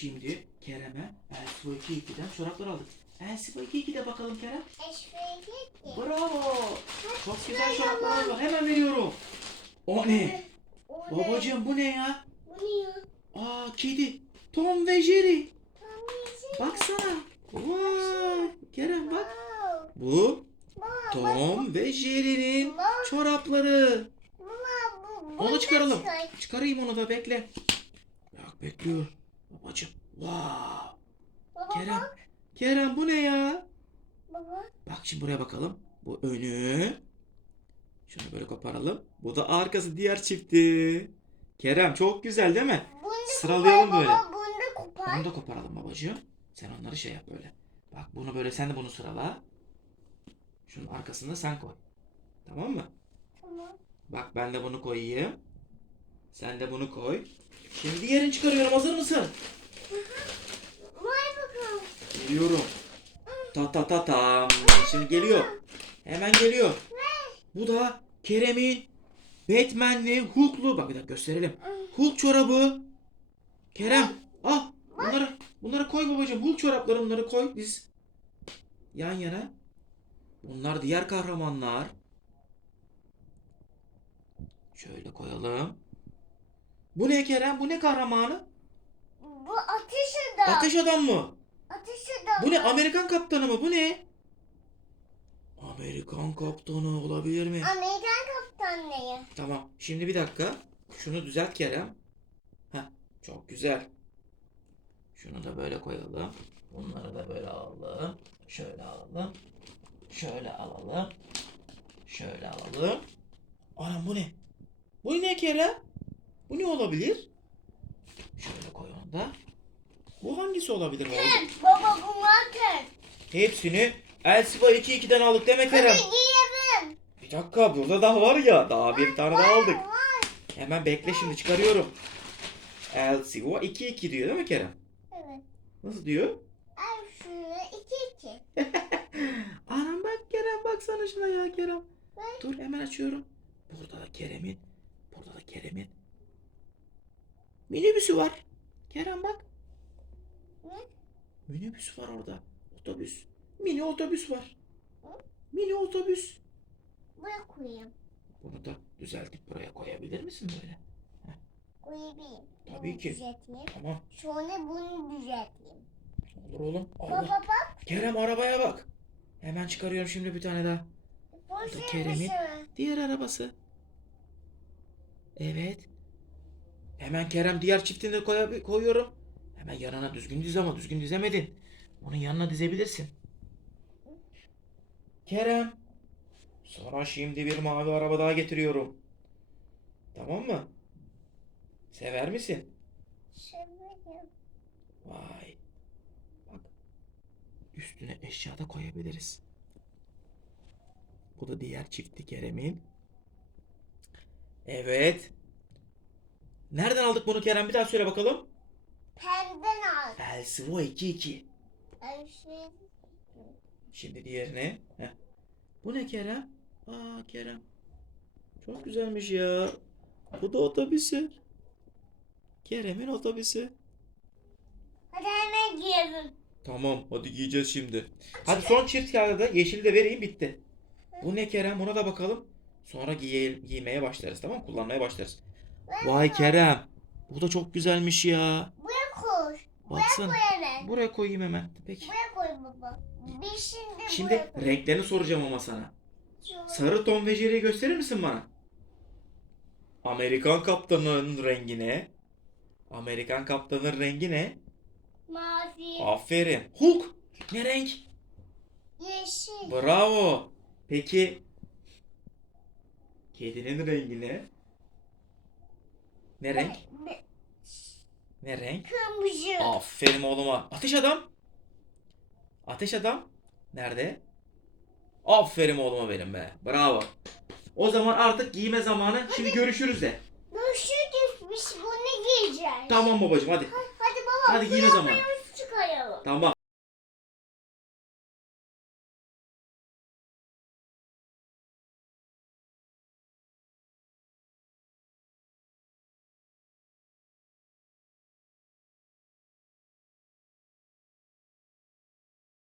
Şimdi Kerem'e Elsivo 2-2'den çoraplar aldık. Elsivo 2-2'de bakalım Kerem. Eşveği Bravo. Çok güzel çoraplar var. Hemen veriyorum. O ne? Babacığım bu ne ya? Bu ne ya? Aa kedi. Tom ve Jerry. Baksana. Vay. Kerem bak. Bu Tom ve Jerry'nin çorapları. Onu çıkaralım. çıkar. Çıkarayım onu da bekle. Bak bekliyor. Babacığım. Wow. Baba, Kerem. bak. Kerem bu ne ya? Baba. Bak şimdi buraya bakalım. Bu önü. Şunu böyle koparalım. Bu da arkası diğer çifti. Kerem çok güzel değil mi? Bunu Sıralayalım kopar böyle. Baba, bunu da kopar. Bunu da koparalım babacığım. Sen onları şey yap böyle. Bak bunu böyle sen de bunu sırala. Şunun arkasında sen koy. Tamam mı? Tamam. Bak ben de bunu koyayım. Sen de bunu koy. Şimdi diğerini çıkarıyorum. Hazır mısın? Vay bakalım. Geliyorum. Ta ta ta tam. Şimdi geliyor. Hemen geliyor. Bu da Kerem'in Batman'li Hulk'lu. Bak bir dakika gösterelim. Hulk çorabı. Kerem al. Bunları, bunları koy babacığım. Hulk çorapları bunları koy. Biz yan yana. Bunlar diğer kahramanlar. Şöyle koyalım. Bu ne Kerem? Bu ne kahramanı? Bu ateş adam. Ateş adam mı? Ateş adam. Bu ne? Amerikan kaptanı mı? Bu ne? Amerikan kaptanı olabilir mi? Amerikan kaptanlığı. Tamam. Şimdi bir dakika. Şunu düzelt Kerem. Heh, çok güzel. Şunu da böyle koyalım. Bunları da böyle alalım. Şöyle alalım. Şöyle alalım. Şöyle alalım. Anam bu ne? Bu ne Kerem? Bu ne olabilir? Şöyle koy onu da. Bu hangisi olabilir babacığım? Baba bunlar kır. Hepsini Elsiva 2-2'den aldık demek Kerem. Hadi giyelim. Bir dakika burada daha var ya. Daha bir tane daha aldık. Var. Hemen bekle şimdi çıkarıyorum. Elsivo 2-2 diyor değil mi Kerem? Evet. Nasıl diyor? İki iki. Anam bak Kerem baksana şuna ya Kerem. Dur hemen açıyorum. Burada da Kerem'in. Burada da Kerem'in. Minibüsü var. Kerem bak. Minibüs var orada. Otobüs. Mini otobüs var. Mini otobüs. Buraya koyayım. Bunu da düzeltip buraya koyabilir misin böyle? Koyayım. Tabii Bunu ki. Düzelteyim. Tamam. Sonra bunu düzelteyim. Olur oğlum. Allah. Baba bak. Kerem arabaya bak. Hemen çıkarıyorum şimdi bir tane daha. Ver Kerem'in. Diğer arabası. Evet. Hemen Kerem diğer çiftini de koya- koyuyorum. Hemen yanına düzgün diz ama düzgün dizemedin. Onun yanına dizebilirsin. Kerem. Sana şimdi bir mavi araba daha getiriyorum. Tamam mı? Sever misin? Severim. Vay. Bak. Üstüne eşya da koyabiliriz. Bu da diğer çifti Kerem'in. Evet. Nereden aldık bunu Kerem? Bir daha söyle bakalım. Pemben al. Elsivo 2-2. Al şunu. Şimdi diğerine. Heh. Bu ne Kerem? Aa Kerem. Çok güzelmiş ya. Bu da otobüsü. Kerem'in otobüsü. Hadi hemen giyelim. Tamam hadi giyeceğiz şimdi. Hadi son çift kağıdı yeşili de vereyim bitti. Bu ne Kerem ona da bakalım. Sonra giyelim, giymeye başlarız tamam mı? Kullanmaya başlarız. Vay Kerem. Bu da çok güzelmiş ya. Buraya koy. Baksana. Koy hemen. Buraya koyayım hemen. Peki. Buraya koy baba. Biz şimdi, Şimdi buraya koy. renklerini soracağım ama sana. Sarı Tom ve Jerry'yi gösterir misin bana? Amerikan kaptanının rengi ne? Amerikan kaptanın rengi ne? Mavi. Aferin. Hulk. Ne renk? Yeşil. Bravo. Peki kedinin rengi ne? Ne renk? Ne renk? Kırmızı. Aferin oğluma. Ateş adam. Ateş adam. Nerede? Aferin oğluma benim be. Bravo. O zaman artık giyme zamanı. Şimdi görüşürüz de. Görüşürüz. Biz bunu giyeceğiz. Tamam babacığım hadi. Hadi baba. Hadi giyme zamanı. çıkaralım. Tamam.